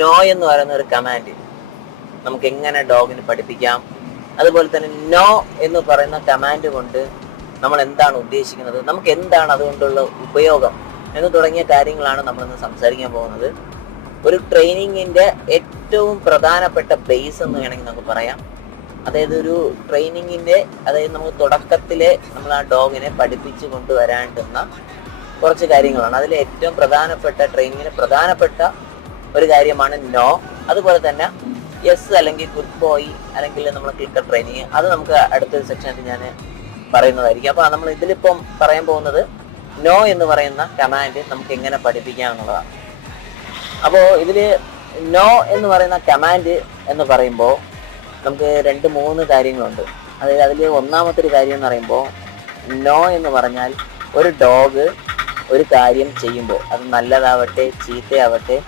No എന്ന് പറയുന്ന ഒരു കമാൻഡ് നമുക്ക് എങ്ങനെ ഡോഗിന് പഠിപ്പിക്കാം, അതുപോലെ തന്നെ നോ എന്ന് പറയുന്ന കമാൻഡ് കൊണ്ട് നമ്മൾ എന്താണ് ഉദ്ദേശിക്കുന്നത്, നമുക്ക് എന്താണ് അതുകൊണ്ടുള്ള ഉപയോഗം എന്ന് തുടങ്ങിയ കാര്യങ്ങളാണ് നമ്മളിന്ന് സംസാരിക്കാൻ പോകുന്നത്. ഒരു ട്രെയിനിങ്ങിന്റെ ഏറ്റവും പ്രധാനപ്പെട്ട ബേസ് എന്ന് വേണമെങ്കിൽ നമുക്ക് പറയാം. അതായത് ഒരു ട്രെയിനിങ്ങിന്റെ നമുക്ക് തുടക്കത്തിലെ നമ്മൾ ആ ഡോഗിനെ പഠിപ്പിച്ചു കൊണ്ടുവരേണ്ടുന്ന കുറച്ച് കാര്യങ്ങളാണ്. അതിൽ ഏറ്റവും പ്രധാനപ്പെട്ട ട്രെയിനിങ്ങിന് പ്രധാനപ്പെട്ട ഒരു കാര്യമാണ് നോ. അതുപോലെ തന്നെ യെസ് അല്ലെങ്കിൽ ഗുഡ് ബോയ് അല്ലെങ്കിൽ നമ്മൾ ക്ലിക്കർ ട്രെയിനിങ്, അത് നമുക്ക് അടുത്തൊരു സെക്ഷനിൽ ഞാൻ പറയുന്നതായിരിക്കും. അപ്പോൾ നമ്മൾ ഇതിലിപ്പം പറയാൻ പോകുന്നത് നോ എന്ന് പറയുന്ന കമാൻഡ് നമുക്ക് എങ്ങനെ പഠിപ്പിക്കാം എന്നുള്ളതാണ്. അപ്പോൾ ഇതിൽ നോ എന്ന് പറയുന്ന കമാൻഡ് എന്ന് പറയുമ്പോൾ നമുക്ക് 2-3 കാര്യങ്ങളുണ്ട്. അതായത് അതിൽ ഒന്നാമത്തെ ഒരു കാര്യം എന്ന് പറയുമ്പോൾ, നോ എന്ന് പറഞ്ഞാൽ ഒരു ഡോഗ് ഒരു കാര്യം ചെയ്യുമ്പോൾ അത് നല്ലതാവട്ടെ ചീത്തയാവട്ടെ